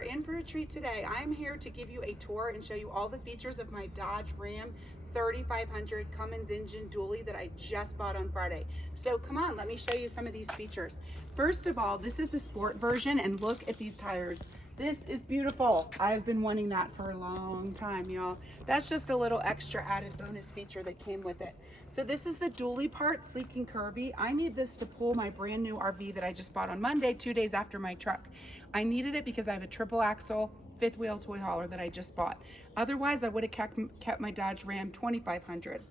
are in for a treat today. I'm here to give you a tour and show you all the features of my Dodge Ram 3500 Cummins engine dually that I just bought on Friday. So come on, let me show you some of these features. First of all, this is the sport version, and look at these tires. This is beautiful. I've been wanting that for a long time, y'all. That's just a little extra added bonus feature that came with it. So this is the dually part, sleek and curvy. I need this to pull my brand new RV that I just bought on Monday, 2 days after my truck. I needed it because I have a triple axle, fifth wheel toy hauler that I just bought. Otherwise, I would have kept my Dodge Ram 2500.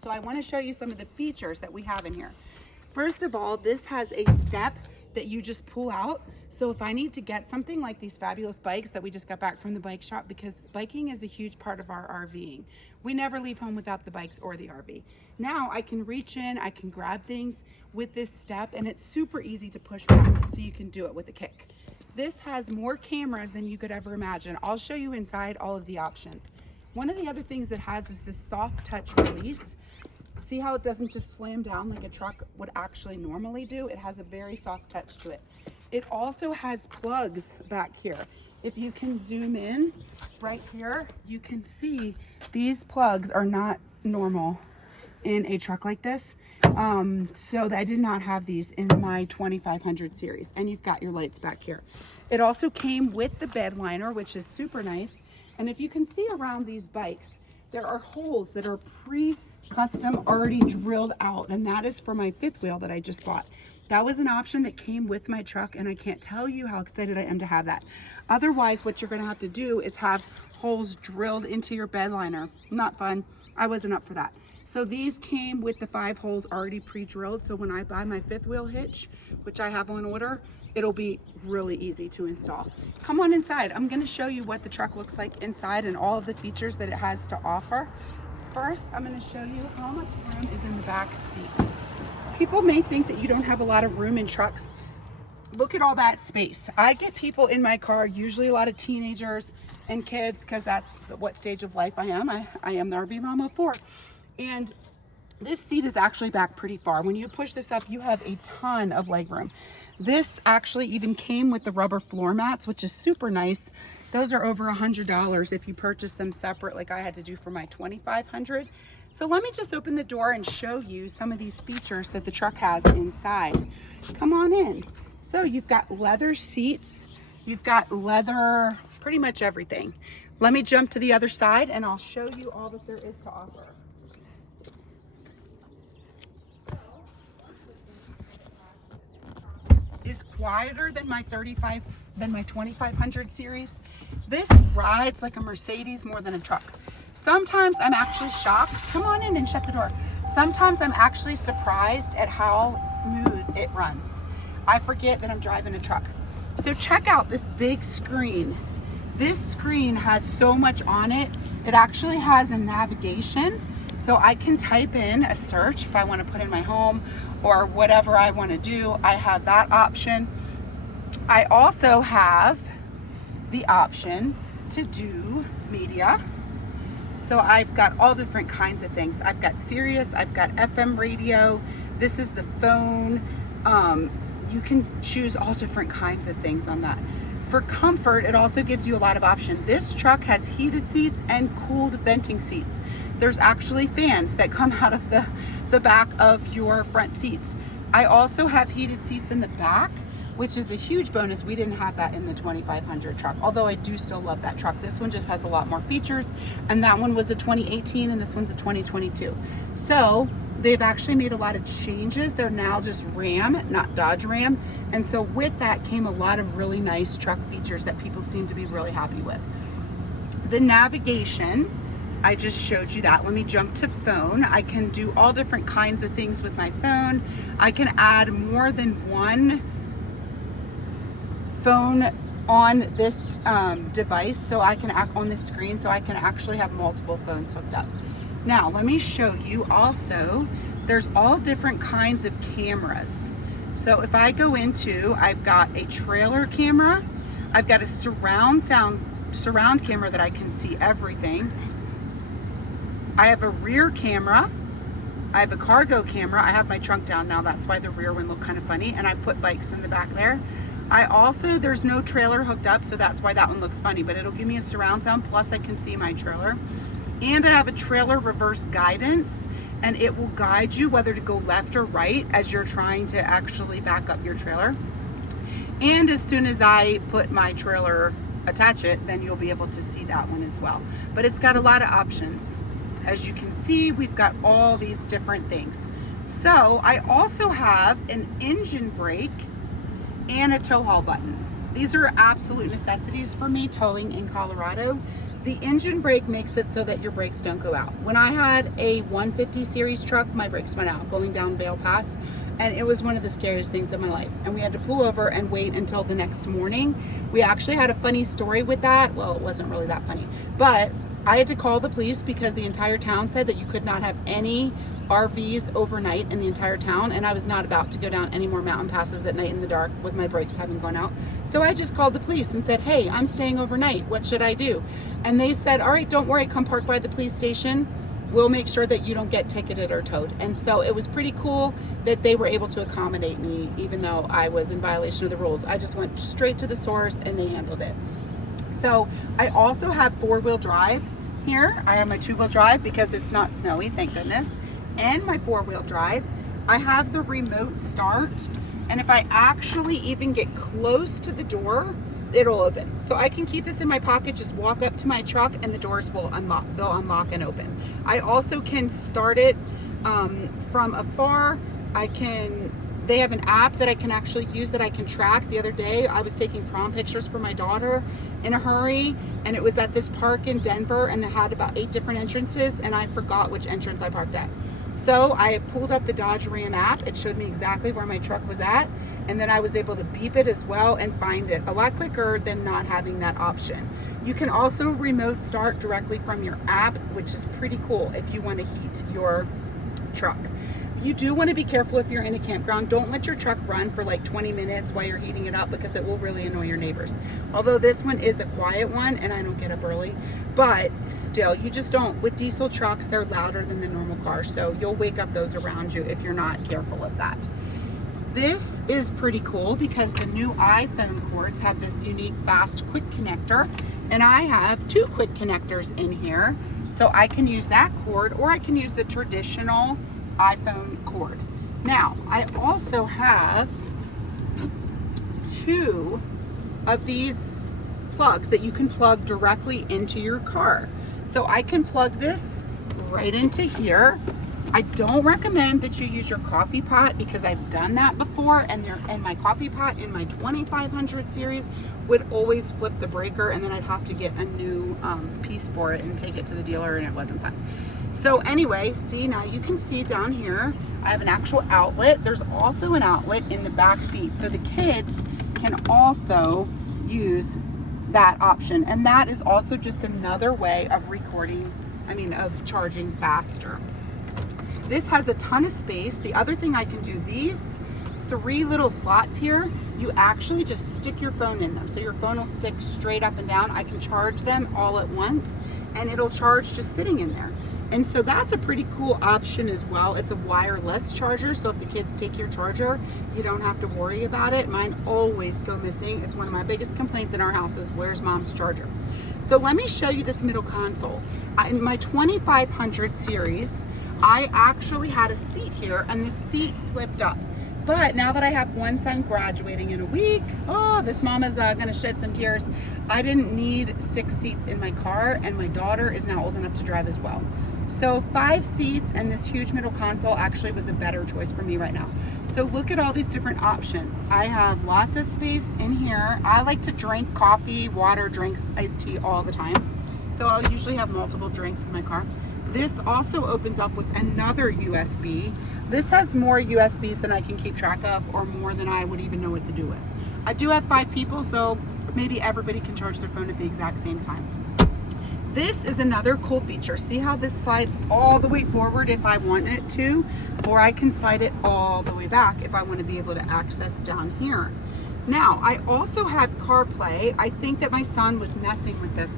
So I want to show you some of the features that we have in here. First of all, this has a step that you just pull out. So if I need to get something like these fabulous bikes that we just got back from the bike shop, because biking is a huge part of our RVing. We never leave home without the bikes or the RV. Now I can reach in, I can grab things with this step, and it's super easy to push back, so you can do it with a kick. This has more cameras than you could ever imagine. I'll show you inside all of the options. One of the other things it has is this soft touch release. See how it doesn't just slam down like a truck would actually normally do? It has a very soft touch to it. It also has plugs back here. If you can zoom in right here, you can see these plugs are not normal in a truck like this. So I did not have these in my 2500 series. And you've got your lights back here. It also came with the bed liner, which is super nice. And if you can see around these bikes, there are holes that are custom already drilled out, and that is for my fifth wheel that I just bought. That was an option that came with my truck, and I can't tell you how excited I am to have that. Otherwise, what you're going to have to do is have holes drilled into your bed liner. Not fun. I wasn't up for that. So these came with the 5 holes already pre-drilled, so when I buy my fifth wheel hitch, which I have on order, it'll be really easy to install. Come on inside. I'm going to show you what the truck looks like inside and all of the features that it has to offer. First, I'm going to show you how much room is in the back seat. People may think that you don't have a lot of room in trucks. Look at all that space. I get people in my car, usually a lot of teenagers and kids, because that's what stage of life I am. I am the RV mama of 4. And this seat is actually back pretty far. When you push this up, you have a ton of leg room. This actually even came with the rubber floor mats, which is super nice. Those are over $100 if you purchase them separate, like I had to do for my 2500. So let me just open the door and show you some of these features that the truck has inside. Come on in. So you've got leather seats, you've got leather, pretty much everything. Let me jump to the other side and I'll show you all that there is to offer. Is quieter than my 2500 series. This rides like a Mercedes more than a truck. Sometimes I'm actually shocked. Come on in and shut the door. Sometimes I'm actually surprised at how smooth it runs. I forget that I'm driving a truck. So check out this big screen. This screen has so much on it. It actually has a navigation. So I can type in a search if I want to put in my home or whatever I want to do. I have that option. I also have the option to do media. So I've got all different kinds of things. I've got Sirius, I've got FM radio. This is the phone. You can choose all different kinds of things on that. For comfort, it also gives you a lot of options. This truck has heated seats and cooled venting seats. There's actually fans that come out of the back of your front seats. I also have heated seats in the back, which is a huge bonus. We didn't have that in the 2500 truck, although I do still love that truck. This one just has a lot more features, and that one was a 2018 and this one's a 2022. So they've actually made a lot of changes. They're now just Ram, not Dodge Ram. And so with that came a lot of really nice truck features that people seem to be really happy with. The navigation, I just showed you that. Let me jump to phone. I can do all different kinds of things with my phone. I can add more than one phone on this device, so I can act on this screen, so I can actually have multiple phones hooked up. Now, let me show you also, there's all different kinds of cameras. So if I go into, I've got a trailer camera, I've got a surround camera that I can see everything. I have a rear camera, I have a cargo camera. I have my trunk down now, that's why the rear one looked kind of funny, and I put bikes in the back there. I also, there's no trailer hooked up, so that's why that one looks funny, but it'll give me a surround sound, plus I can see my trailer. And I have a trailer reverse guidance, and it will guide you whether to go left or right as you're trying to actually back up your trailer. And as soon as I put my trailer, attach it, then you'll be able to see that one as well. But it's got a lot of options. As you can see, we've got all these different things. So I also have an engine brake and a tow haul button. These are absolute necessities for me towing in Colorado. The engine brake makes it so that your brakes don't go out. When I had a 150 series truck, my brakes went out going down Vail Pass, and it was one of the scariest things of my life. And we had to pull over and wait until the next morning. We actually had a funny story with that. Well, it wasn't really that funny, but I had to call the police because the entire town said that you could not have any RVs overnight in the entire town, and I was not about to go down any more mountain passes at night in the dark with my brakes having gone out. So I just called the police and said, hey, I'm staying overnight. What should I do? And they said, all right, don't worry, come park by the police station. We'll make sure that you don't get ticketed or towed. And so it was pretty cool that they were able to accommodate me, even though I was in violation of the rules. I just went straight to the source and they handled it. So I also have 4-wheel drive here. I have my 2-wheel drive because it's not snowy, thank goodness. And my 4-wheel drive. I have the remote start, and if I actually even get close to the door, it'll open. So I can keep this in my pocket, just walk up to my truck and the doors will unlock. They'll unlock and open. I also can start it from afar. They have an app that I can actually use that I can track. The other day I was taking prom pictures for my daughter in a hurry, and it was at this park in Denver, and they had about 8 different entrances, and I forgot which entrance I parked at. So I pulled up the Dodge Ram app. It showed me exactly where my truck was at, and then I was able to beep it as well and find it a lot quicker than not having that option. You can also remote start directly from your app, which is pretty cool if you want to heat your truck. You do want to be careful if you're in a campground. Don't let your truck run for like 20 minutes while you're heating it up, because it will really annoy your neighbors. Although this one is a quiet one and I don't get up early, but still, you just don't. With diesel trucks, they're louder than the normal car, so you'll wake up those around you if you're not careful of that. This is pretty cool because the new iPhone cords have this unique fast quick connector, and I have 2 quick connectors in here. So I can use that cord, or I can use the traditional iPhone cord. Now, I also have 2 of these plugs that you can plug directly into your car. So I can plug this right into here. I don't recommend that you use your coffee pot because I've done that before, and my coffee pot in my 2500 series would always flip the breaker, and then I'd have to get a new piece for it and take it to the dealer, and it wasn't fun. So anyway, see, now you can see down here, I have an actual outlet. There's also an outlet in the back seat, so the kids can also use that option. And that is also just another way of of charging faster. This has a ton of space. The other thing I can do, these 3 little slots here, you actually just stick your phone in them. So your phone will stick straight up and down. I can charge them all at once, and it'll charge just sitting in there. And so that's a pretty cool option as well. It's a wireless charger, so if the kids take your charger, you don't have to worry about it. Mine always go missing. It's one of my biggest complaints in our house is, where's mom's charger? So let me show you this middle console. In my 2500 series, I actually had a seat here, and the seat flipped up. But now that I have one son graduating in a week, oh, this mom is gonna shed some tears. I didn't need 6 seats in my car, and my daughter is now old enough to drive as well. So 5 seats and this huge middle console actually was a better choice for me right now. So look at all these different options. I have lots of space in here. I like to drink coffee, water, drinks, iced tea all the time. So I'll usually have multiple drinks in my car. This also opens up with another USB. This has more USBs than I can keep track of, or more than I would even know what to do with. I do have 5 people, so maybe everybody can charge their phone at the exact same time. This is another cool feature. See how this slides all the way forward if I want it to, or I can slide it all the way back if I want to be able to access down here. Now, I also have CarPlay. I think that my son was messing with this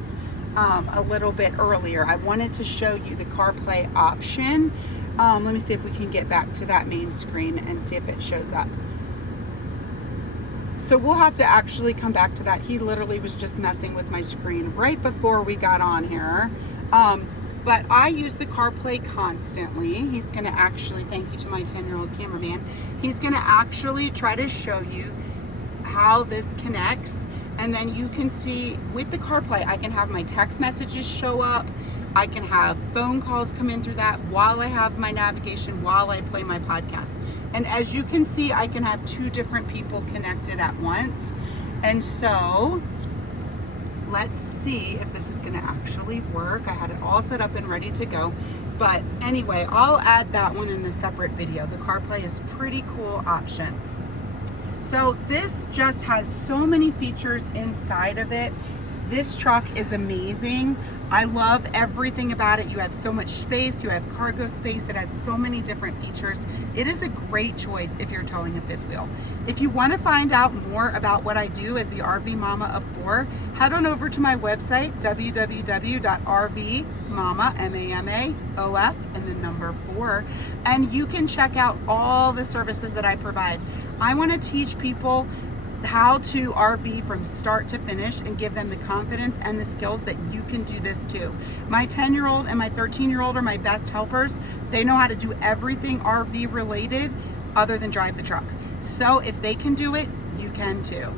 a little bit earlier. I wanted to show you the CarPlay option. Let me see if we can get back to that main screen and see if it shows up. So we'll have to actually come back to that. He literally was just messing with my screen right before we got on here. But I use the CarPlay constantly. He's gonna actually, thank you to my 10-year-old cameraman, he's gonna actually try to show you how this connects. And then you can see with the CarPlay, I can have my text messages show up. I can have phone calls come in through that while I have my navigation, while I play my podcast. And as you can see, I can have 2 different people connected at once. And so let's see if this is gonna actually work. I had it all set up and ready to go. But anyway, I'll add that one in a separate video. The CarPlay is a pretty cool option. So this just has so many features inside of it. This truck is amazing. I love everything about it. You have so much space, you have cargo space, it has so many different features. It is a great choice if you're towing a 5th wheel. If you want to find out more about what I do as the RV Mama of 4, head on over to my website, www.rvmama.fof, and you can check out all the services that I provide. I want to teach people how to RV from start to finish and give them the confidence and the skills that you can do this too. My 10-year-old and my 13-year-old are my best helpers. They know how to do everything RV related other than drive the truck. So if they can do it, you can too.